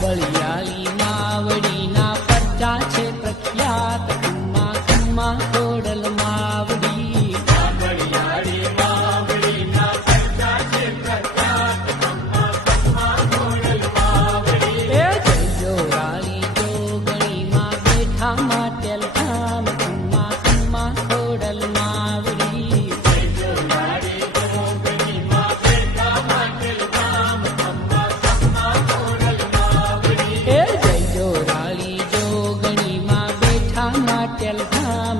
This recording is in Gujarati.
બળિયાળી માવડીના પરચા છે પ્રખ્યાત ખમ્મા ખમ્મા ખોડલ માવડી બળિયાળી માવડીના પરચા છે પ્રખ્યાત ખમ્મા ખમ્મા ખોડલ માવડી એ જજો રાળી જોગણીમાં બેઠા માટેલ ધામ ખમ્મા ખમ્મા ખોડલ માવડી જોડાડી જોગણીમાં બેઠા માટેલ ધામ ખમ્મા ખમ્મા ખોડલ માવડી એ જજો રાળી જોગણીમાં બેઠા માટેલ ધામ